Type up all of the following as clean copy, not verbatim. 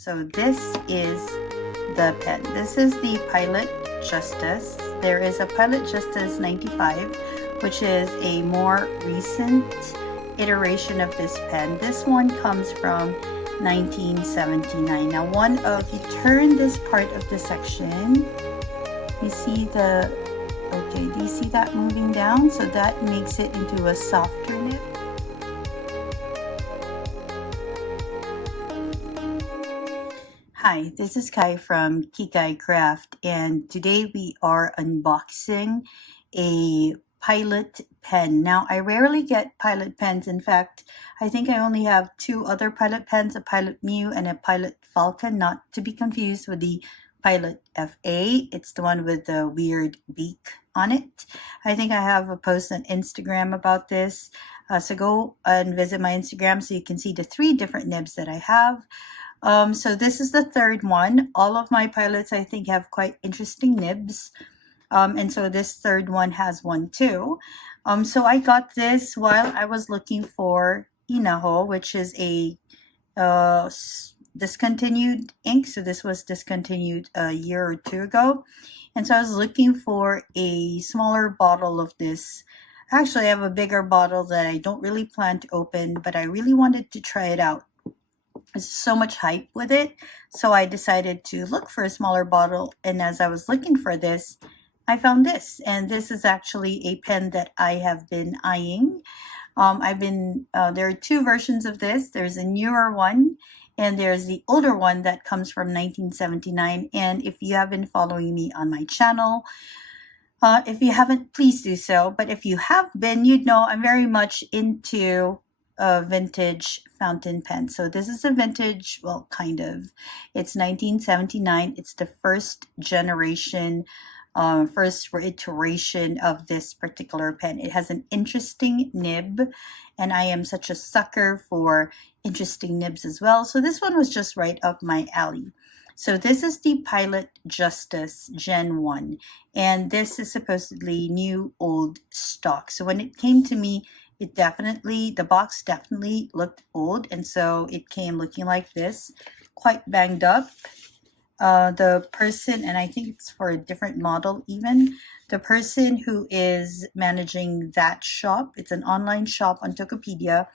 So this is the pen. This is the Pilot Justus. There is a Pilot Justus 95, which is a more recent iteration of this pen. This one comes from 1979. Now if you turn this part of the section, you see do you see that moving down? So that makes it into a softer nib. Hi, this is Kai from Kikai Craft, and today we are unboxing a Pilot pen. Now, I rarely get Pilot pens. In fact, I think I only have two other Pilot pens, a Pilot Mew and a Pilot Falcon, not to be confused with the Pilot FA. It's the one with the weird beak on it. I think I have a post on Instagram about this. So go and visit my Instagram so you can see the 3 different nibs that I have. So this is the third one. All of my Pilots, I think, have quite interesting nibs. And so this third one has one too. So I got this while I was looking for Inaho, which is a discontinued ink. So this was discontinued a year or 2 ago. And so I was looking for a smaller bottle of this. Actually, I have a bigger bottle that I don't really plan to open, but I really wanted to try it out. There's so much hype with it. So I decided to look for a smaller bottle. And as I was looking for this, I found this. And this is actually a pen that I have been eyeing. There are 2 versions of this. There's a newer one, and there's the older one that comes from 1979. And if you have been following me on my channel, if you haven't, please do so. But if you have been, you'd know I'm very much into vintage fountain pen. So this is a vintage, well, kind of. It's 1979. It's the first generation, first iteration of this particular pen. It has an interesting nib, and I am such a sucker for interesting nibs as well. So this one was just right up my alley. So this is the Pilot Justus Gen 1, and this is supposedly new old stock. So when it came to me, the box definitely looked old, and so it came looking like this, quite banged up. The person, and I think it's for a different model even, the person who is managing that shop, it's an online shop on Tokopedia,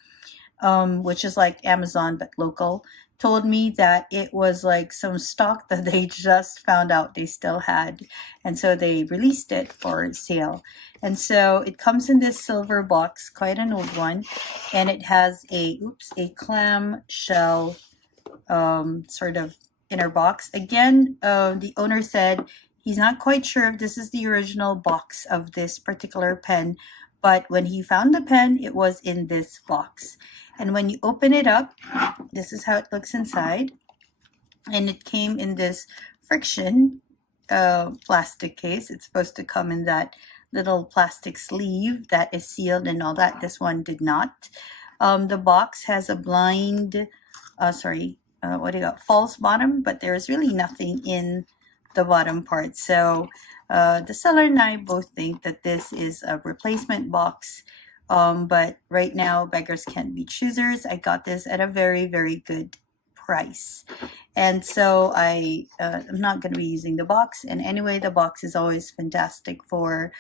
which is like Amazon but local, told me that it was like some stock that they just found out they still had, and so they released it for sale. And so it comes in this silver box, quite an old one, and it has a clam shell sort of inner box. Again, the owner said he's not quite sure if this is the original box of this particular pen, but when he found the pen, it was in this box. And when you open it up, this is how it looks inside. And it came in this friction plastic case. It's supposed to come in that little plastic sleeve that is sealed and all that. This one did not. The box has a false bottom, but there's really nothing in the bottom part. So the seller and I both think that this is a replacement box. But right now, beggars can't be choosers. I got this at a very, very good price. And so I'm not going to be using the box. And anyway, the box is always fantastic for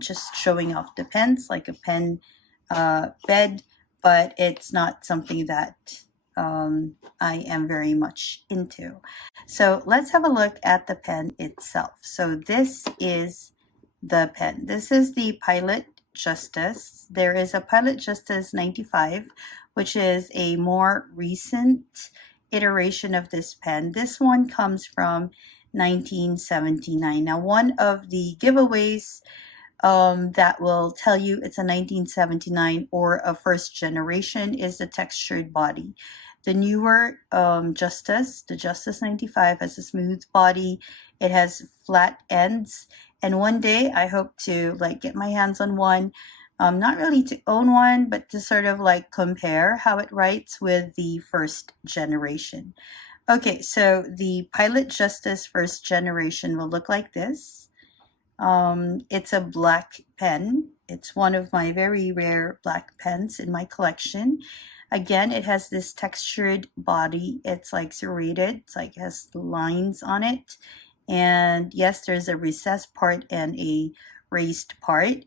just showing off the pens, like a pen bed, but it's not something that I am very much into. So let's have a look at the pen itself. So this is the pen. This is the Pilot Justus. There is a Pilot Justus 95, which is a more recent iteration of this pen. This one comes from 1979. Now, one of the giveaways that will tell you it's a 1979 or a first generation is the textured body. The newer Justus, the Justus 95, has a smooth body. It has flat ends. And one day I hope to get my hands on one, not really to own one, but to sort of compare how it writes with the first generation. Okay, so the Pilot Justus First Generation will look like this. It's a black pen. It's one of my very rare black pens in my collection. Again, it has this textured body. It's like serrated. It's like it has lines on it. And yes, there's a recessed part and a raised part.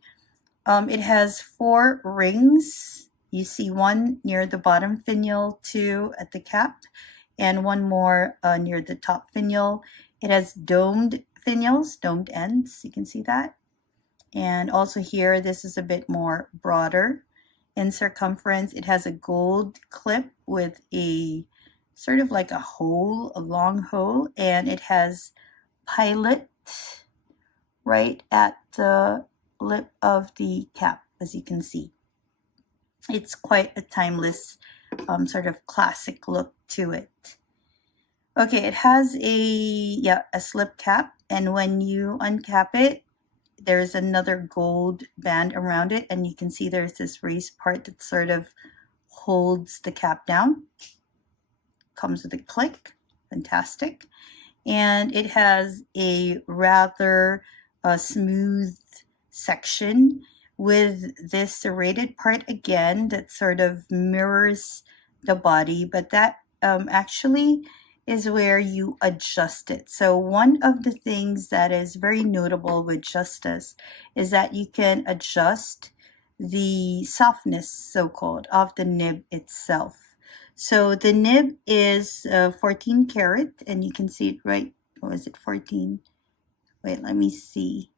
It has 4 rings. You see one near the bottom finial, 2 at the cap, and one more near the top finial. It has domed finials, domed ends. You can see that. And also here, this is a bit more broader in circumference. It has a gold clip with a sort of like a hole, a long hole, and it has Pilot right at the lip of the cap, as you can see. It's quite a timeless sort of classic look to it. Okay, it has a slip cap, and when you uncap it, there's another gold band around it, and you can see there's this raised part that sort of holds the cap down. Comes with a click. Fantastic. And it has a rather smooth section with this serrated part again that sort of mirrors the body, but that actually is where you adjust it. So one of the things that is very notable with Justus is that you can adjust the softness, so-called, of the nib itself. So the nib is 14 karat, and you can see it right, or is it 14? Wait, let me see.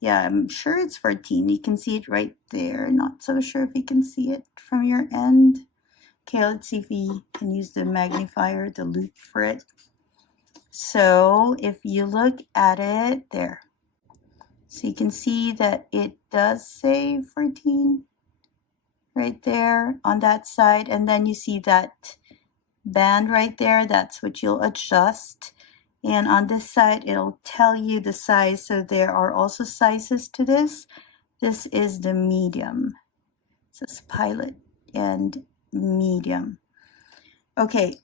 Yeah, I'm sure it's 14. You can see it right there. Not so sure if you can see it from your end. Okay, let's see if we can use the magnifier, the loop for it. So if you look at it there, so you can see that it does say 14 right there on that side. And then you see that band right there. That's what you'll adjust. And on this side, it'll tell you the size. So there are also sizes to this. This is the medium. So it's Pilot and medium. Okay,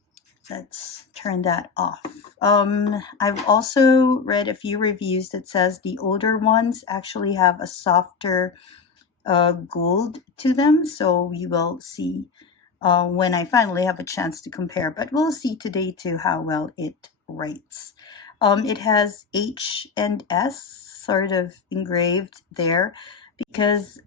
let's turn that off. I've also read a few reviews that says the older ones actually have a softer gold to them. So we will see when I finally have a chance to compare. But we'll see today too how well it writes. It has H and S sort of engraved there, because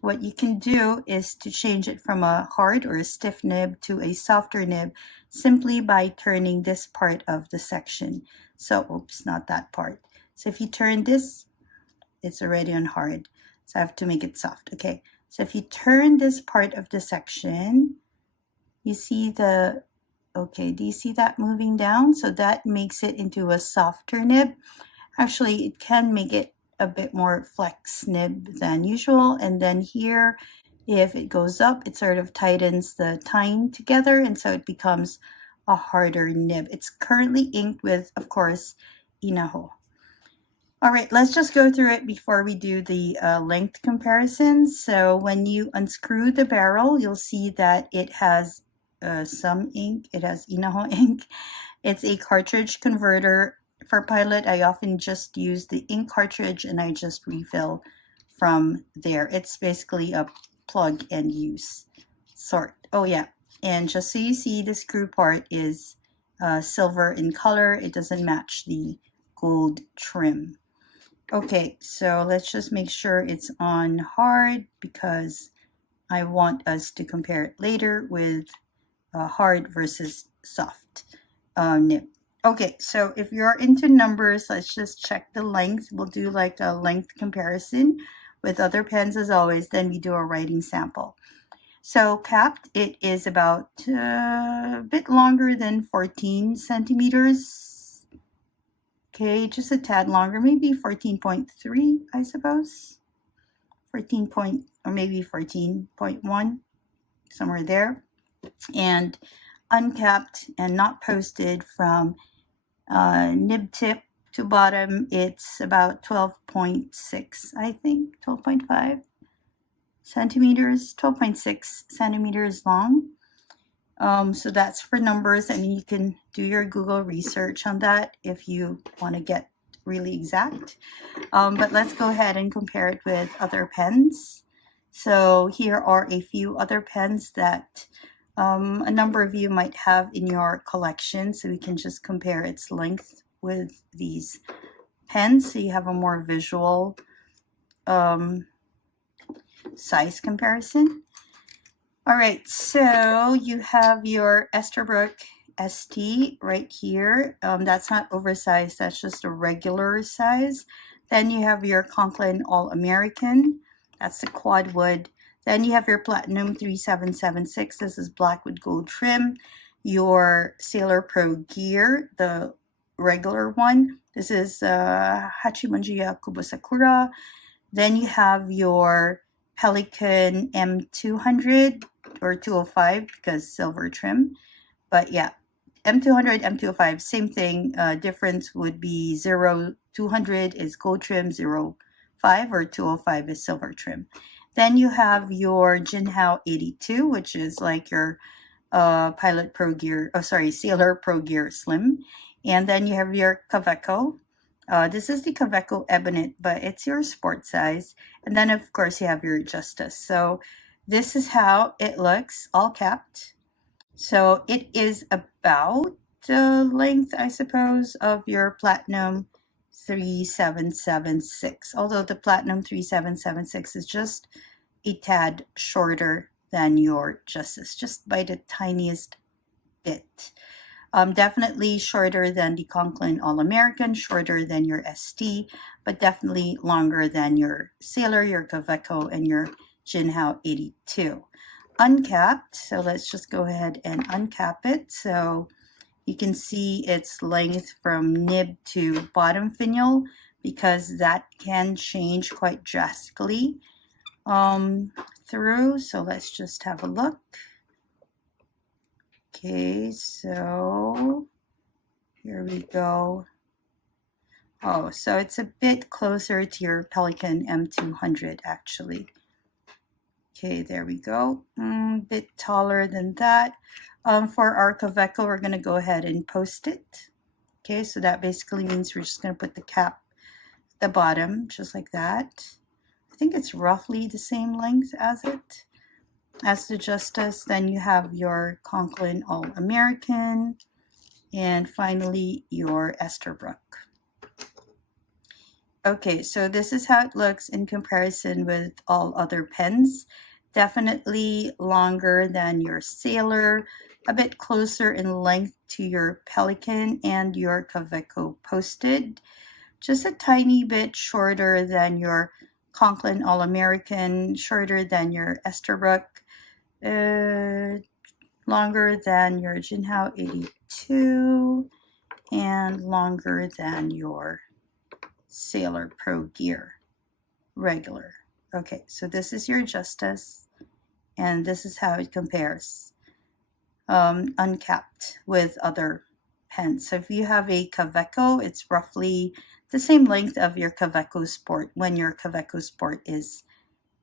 what you can do is to change it from a hard or a stiff nib to a softer nib simply by turning this part of the section. So, oops, not that part. So if you turn this, it's already on hard. So I have to make it soft. Okay, so if you turn this part of the section, you see the, okay, do you see that moving down? So that makes it into a softer nib. Actually, it can make it a bit more flex nib than usual. And then here, if it goes up, it sort of tightens the tine together, and so it becomes a harder nib. It's currently inked with, of course, Inaho. All right, let's just go through it before we do the length comparisons. So when you unscrew the barrel, you'll see that it has some ink. It has Inaho ink. It's a cartridge converter. For Pilot, I often just use the ink cartridge and I just refill from there. It's basically a plug and use sort. Oh yeah, and just so you see, the screw part is silver in color. It doesn't match the gold trim. Okay, so let's just make sure it's on hard because I want us to compare it later with hard versus soft nib. Okay, so if you're into numbers, let's just check the length. We'll do like a length comparison with other pens as always, then we do a writing sample. So capped, it is about a bit longer than 14 centimeters. Okay, just a tad longer, maybe 14.3, I suppose. 14 point, or maybe 14.1, somewhere there. And uncapped and not posted from nib tip to bottom, it's about 12.6, I think, 12.5 centimeters, 12.6 centimeters long. So that's for numbers, and you can do your Google research on that if you want to get really exact. But let's go ahead and compare it with other pens. So here are a few other pens that a number of you might have in your collection, so we can just compare its length with these pens so you have a more visual size comparison. All right, so you have your Esterbrook ST right here. That's not oversized, that's just a regular size. Then you have your Conklin All-American, that's the quad wood. Then you have your Platinum 3776, this is black with gold trim. Your Sailor Pro Gear, the regular one. This is Hachimanjiya Kubosakura. Then you have your Pelican M200 or 205 because silver trim. But yeah, M200, M205, same thing. Difference would be 200 is gold trim, 05 or 205 is silver trim. Then you have your Jinhao 82, which is like your Pilot Pro Gear, Sailor Pro Gear Slim. And then you have your Kaweco. This is the Kaweco Ebonite, but it's your sport size. And then, of course, you have your Justus. So this is how it looks, all capped. So it is about the length, I suppose, of your Platinum 3776. Although the Platinum 3776 is just a tad shorter than your Justus, just by the tiniest bit. Definitely shorter than the Conklin All-American, shorter than your ST, but definitely longer than your Sailor, your Kaweco, and your Jinhao 82. Uncapped, so let's just go ahead and uncap it. So you can see its length from nib to bottom finial, because that can change quite drastically through. So let's just have a look. Okay, so here we go. Oh, so it's a bit closer to your Pelican M200 actually. Okay, there we go. Bit taller than that. For our Kaweco, we're going to go ahead and post it. Okay, so that basically means we're just going to put the cap at the bottom, just like that. I think it's roughly the same length as the Justus. Then you have your Conklin All-American, and finally your Esterbrook. Okay, so this is how it looks in comparison with all other pens. Definitely longer than your Sailor, a bit closer in length to your Pelican and your Kaweco posted. Just a tiny bit shorter than your Conklin All-American, shorter than your Esterbrook, longer than your Jinhao 82, and longer than your Sailor Pro Gear regular. Okay, so this is your Justus, and this is how it compares uncapped with other pens. So if you have a Kaweco, it's roughly the same length of your Kaweco Sport when your Kaweco Sport is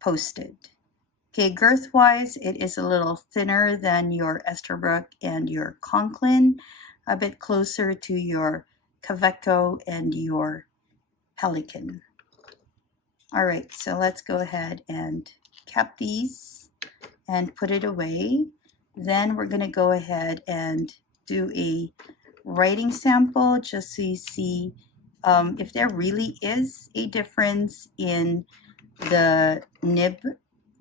posted. Okay, girth-wise, it is a little thinner than your Esterbrook and your Conklin, a bit closer to your Kaweco and your Pelican. All right, so let's go ahead and cap these and put it away. Then we're going to go ahead and do a writing sample just so you see if there really is a difference in the nib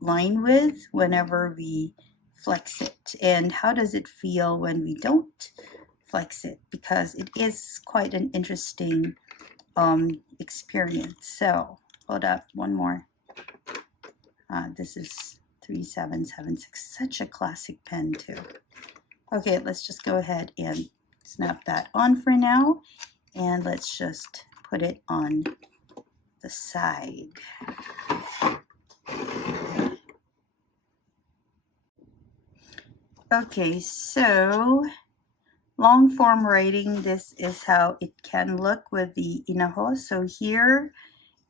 line width whenever we flex it, and how does it feel when we don't flex it, because it is quite an interesting experience. So hold up, one more. This is 3776, such a classic pen too. Okay, let's just go ahead and snap that on for now, and let's just put it on the side. Okay, so long form writing, this is how it can look with the Inaho. So here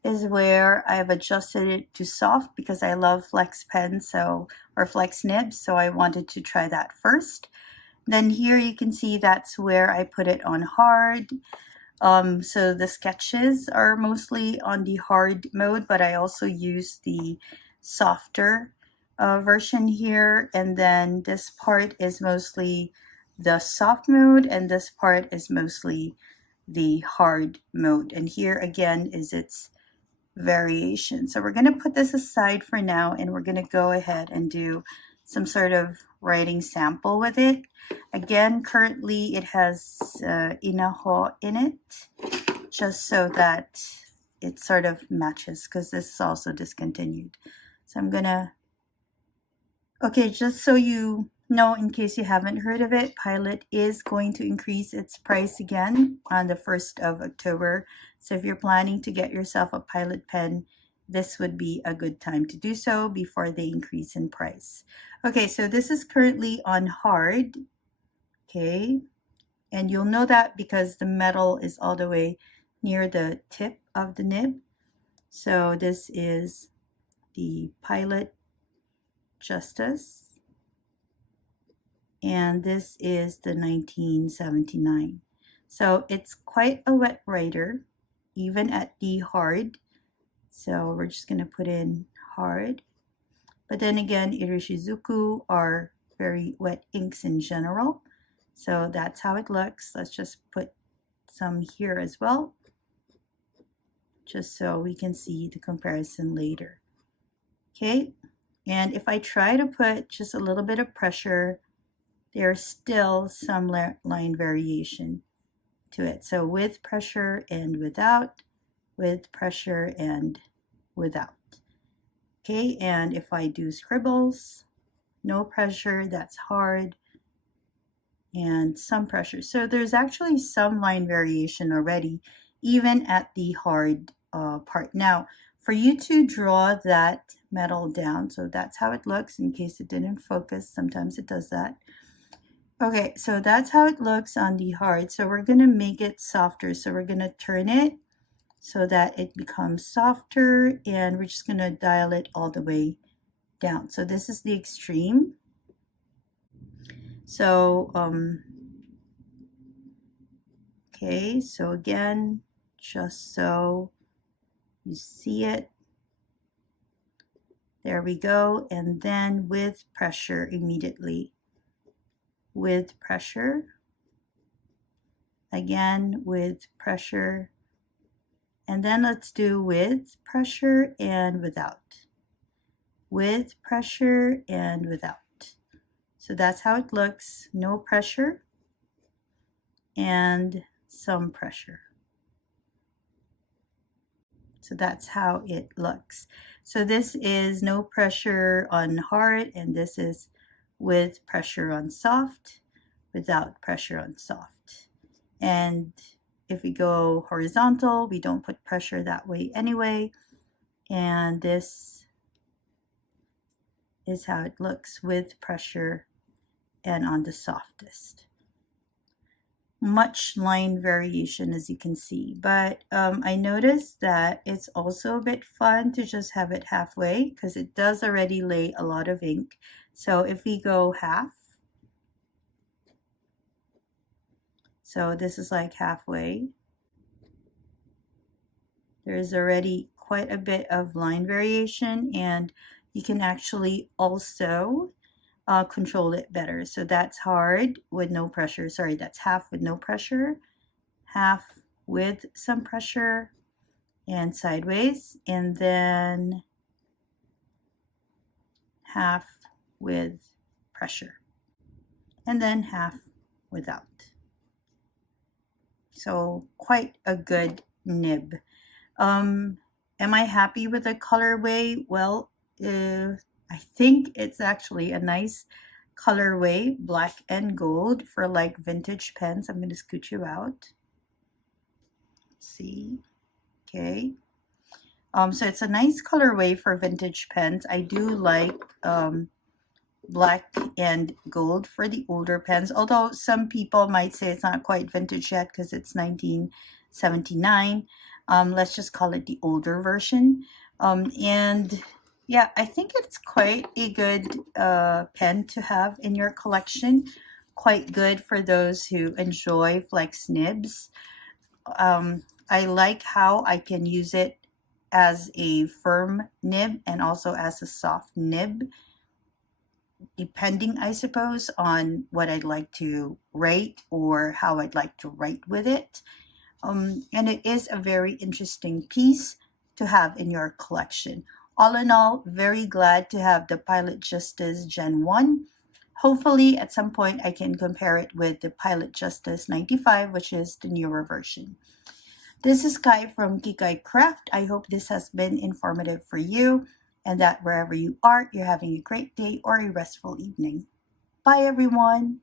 is where I've adjusted it to soft because I love flex pens, or flex nibs, so I wanted to try that first. Then here you can see that's where I put it on hard. So the sketches are mostly on the hard mode, but I also use the softer version here, and then this part is mostly the soft mode, and this part is mostly the hard mode. And here again is its variation. So we're going to put this aside for now, and we're going to go ahead and do some sort of writing sample with it. Again, currently it has inaho in it, just so that it sort of matches, because this is also discontinued. So I'm gonna, okay, just so you know, in case you haven't heard of it, Pilot is going to increase its price again on the 1st of October. So if you're planning to get yourself a Pilot pen, this would be a good time to do so before they increase in price. Okay, so this is currently on hard, okay? And you'll know that because the metal is all the way near the tip of the nib. So this is the Pilot Justus, and this is the 1979. So it's quite a wet writer, even at the hard. So we're just going to put in hard. But then again, Irishizuku are very wet inks in general. So that's how it looks. Let's just put some here as well, just so we can see the comparison later. Okay, and if I try to put just a little bit of pressure, there's still some line variation to it. So with pressure and without, with pressure and without. Okay, and if I do scribbles, no pressure, that's hard, and some pressure. So there's actually some line variation already, even at the hard part. Now, for you to draw that metal down, so that's how it looks in case it didn't focus. Sometimes it does that. Okay, so that's how it looks on the hard. So we're going to make it softer. So we're going to turn it so that it becomes softer, and we're just going to dial it all the way down. So this is the extreme. So, okay, so again, just so you see it. There we go. And then with pressure immediately. With pressure. Again, with pressure. And then let's do with pressure and without. With pressure and without. So that's how it looks. No pressure and some pressure. So that's how it looks. So this is no pressure on hard, and this is with pressure on soft, without pressure on soft. And if we go horizontal, we don't put pressure that way anyway. And this is how it looks with pressure and on the softest. Much line variation, as you can see, but I noticed that it's also a bit fun to just have it halfway, because it does already lay a lot of ink. So if we go half, so this is like halfway, there's already quite a bit of line variation, and you can actually also control it better. So that's hard with no pressure. Sorry, that's half with no pressure, half with some pressure, and sideways, and then half with pressure, and then half without. So quite a good nib. Am I happy with the colorway? Well, I think it's actually a nice colorway, black and gold, for like vintage pens. I'm going to scoot you out. Let's see. Okay. So it's a nice colorway for vintage pens. I do like black and gold for the older pens, although some people might say it's not quite vintage yet because it's 1979. Let's just call it the older version. And yeah, I think it's quite a good pen to have in your collection. Quite good for those who enjoy flex nibs. I like how I can use it as a firm nib and also as a soft nib, depending, I suppose, on what I'd like to write or how I'd like to write with it. And it is a very interesting piece to have in your collection. All in all, very glad to have the Pilot Justus Gen 1. Hopefully, at some point, I can compare it with the Pilot Justus 95, which is the newer version. This is Kai from Kikai Craft. I hope this has been informative for you and that wherever you are, you're having a great day or a restful evening. Bye, everyone.